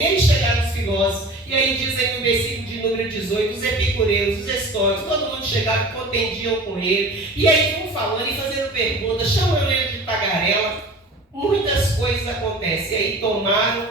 Eles chegaram os filósofos, e aí diz aí no versículo de número 18, os epicureus, os estoicos, todo mundo chegava e contendiam com ele, e aí vão falando e fazendo perguntas, chamando ele de tagarela, muitas coisas acontecem, e aí tomaram,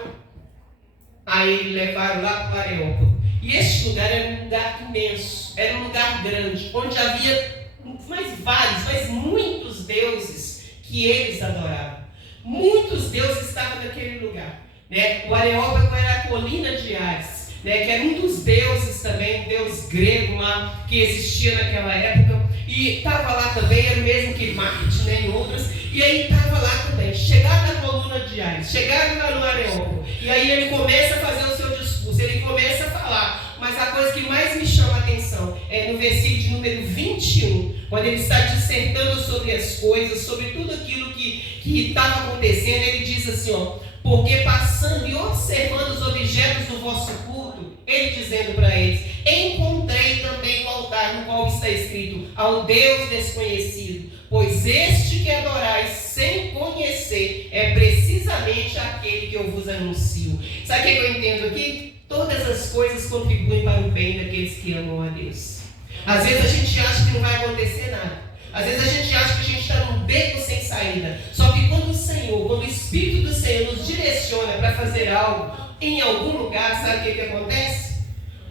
aí levaram lá para o Areópago, e este lugar era um lugar imenso, era um lugar grande, onde havia mas muitos deuses que eles adoravam, muitos deuses estavam naquele lugar. Né? O Areópago era a colina de Ares, né? Que era um dos deuses também, um deus grego lá que existia naquela época, e estava lá também, era o mesmo que Marte, né? Em outras, e aí estava lá também. Chegaram na coluna de Ares, chegaram lá no Areópago, e aí ele começa a fazer o seu discurso, ele começa a falar, mas a coisa que mais me chama a atenção é no versículo de número 21, quando ele está dissertando sobre as coisas, sobre tudo aquilo que estava acontecendo, ele diz assim, ó: porque passando e observando os objetos do vosso culto, ele dizendo para eles, encontrei também o altar no qual está escrito, ao Deus desconhecido, pois este que adorais sem conhecer é precisamente aquele que eu vos anuncio. Sabe o que eu entendo aqui? Todas as coisas contribuem para o bem daqueles que amam a Deus. Às vezes a gente acha que não vai acontecer nada. Às vezes a gente acha que a gente está num beco sem saída. Só que quando o Senhor, quando o Espírito do Senhor nos direciona para fazer algo em algum lugar, sabe o que acontece?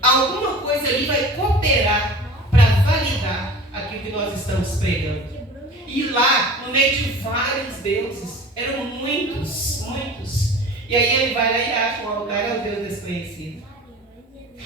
Alguma coisa ali vai cooperar para validar aquilo que nós estamos pregando. E lá, no meio de vários deuses, eram muitos. E aí ele vai lá e acha um altar ao Deus desconhecido.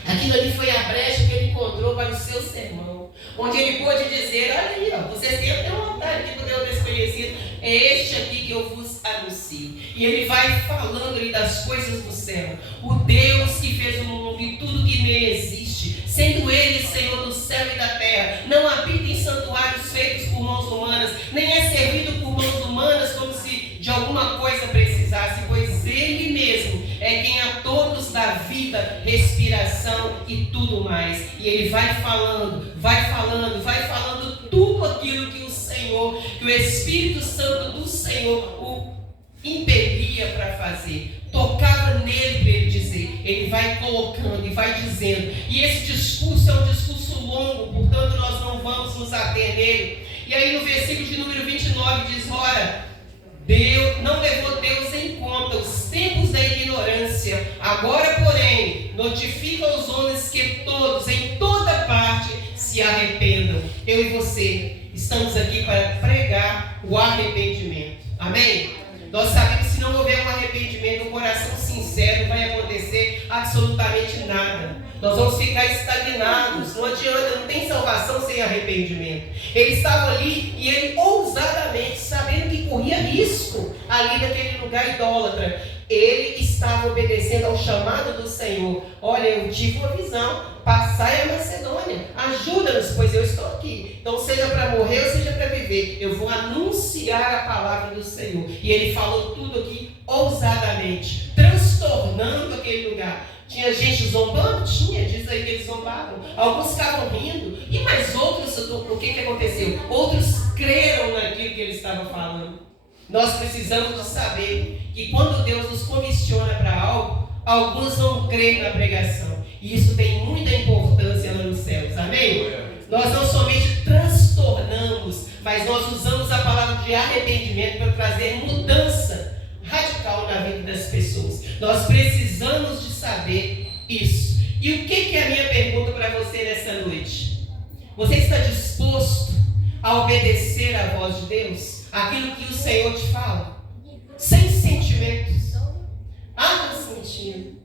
Aquilo ali foi a brecha que ele encontrou para o seu sermão, onde ele pôde dizer, olha aí, ó, vocês têm até um altar aqui para o Deus desconhecido, é este aqui que eu vos anuncio. E ele vai falando ali das coisas do céu, o Deus que fez o mundo e tudo que nele existe, sendo ele Senhor do céu e da terra, não habita em santuários feitos por mãos humanas, nem é servido por mãos humanas como se de alguma coisa precisasse, pois ele mesmo é quem a todos dá vida, respiração e tudo mais. E ele vai falando tudo aquilo que o Senhor, que o Espírito Santo do Senhor o impelia para fazer. Tocava nele para ele dizer. Ele vai colocando e vai dizendo. E esse discurso é um discurso longo, portanto nós não vamos nos ater nele. E aí no versículo de número 29 diz, ora, Deus não levou Deus em conta os tempos da ignorância. Agora, porém, notifica aos homens que todos, em toda parte, se arrependam. Eu e você estamos aqui para pregar o arrependimento. Amém? Nós sabemos que se não houver um arrependimento, um coração sincero, não vai acontecer absolutamente nada. Nós vamos ficar estagnados. Não adianta, não tem salvação sem arrependimento. Ele estava ali e ele ousadamente, sabendo que corria risco ali naquele lugar idólatra, ele estava obedecendo ao chamado do Senhor. Olha, eu tive uma visão, passai a Macedônia, ajuda-nos, pois eu estou aqui. Então seja para morrer ou seja para viver, eu vou anunciar a palavra do Senhor. E ele falou tudo aqui ousadamente, transtornando aquele lugar. Tinha gente zombando? Tinha, diz aí que eles zombavam. Alguns ficavam rindo. E mais outros, o que aconteceu? Outros creram naquilo que ele estava falando. Nós precisamos de saber que quando Deus nos comissiona para algo, alguns vão crer na pregação. E isso tem muita importância lá nos céus. Amém? Nós não somente transtornamos, mas nós usamos a palavra de arrependimento para trazer mudança radical na vida das pessoas. Nós precisamos de saber isso. E o que é a minha pergunta para você nessa noite? Você está disposto a obedecer à voz de Deus? Aquilo que o Senhor te fala? Sem sentimentos. Ah, não sentindo.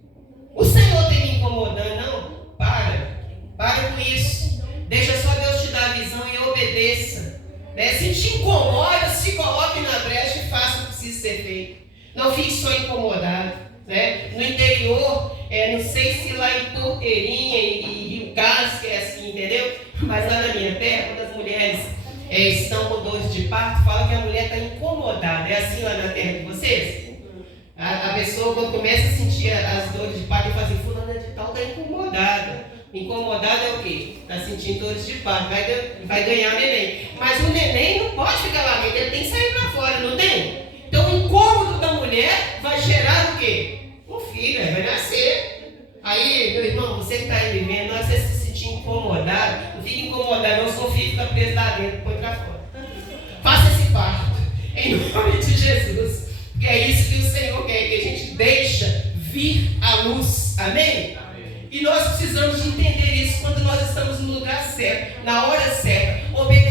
O Senhor tem me incomodando? Não? Para com isso. Deixa só Deus te dar a visão e obedeça. Né? Se te incomoda, se coloque na brecha e faça o que precisa ser feito. Não fique só incomodado. Né? No interior, não sei se lá em Porteirinha e Rio Gás, que é assim, entendeu? Mas lá na minha terra, quando as mulheres estão com dores de parto, fala que a mulher está incomodada. É assim lá na terra de vocês? A pessoa, quando começa a sentir as dores de parto, fala assim, fulana de tal está incomodada. Incomodada é o quê? Está sentindo dores de parto, vai ganhar neném. Mas o neném não pode ficar lá dentro, ele tem que sair para fora, não tem? Então o incômodo da mulher vai gerar o quê? Um filho. filho, vai nascer. Aí, meu irmão, você que está aí vivendo, na hora que você se sentir incomodado, não fique incomodado, não, seu filho fica preso lá dentro, põe para fora. Faça esse parto, em nome de Jesus. Porque é isso que o Senhor quer, que a gente deixa vir a luz. Amém? Amém. E nós precisamos de entender isso quando nós estamos no lugar certo, na hora certa, obedecer.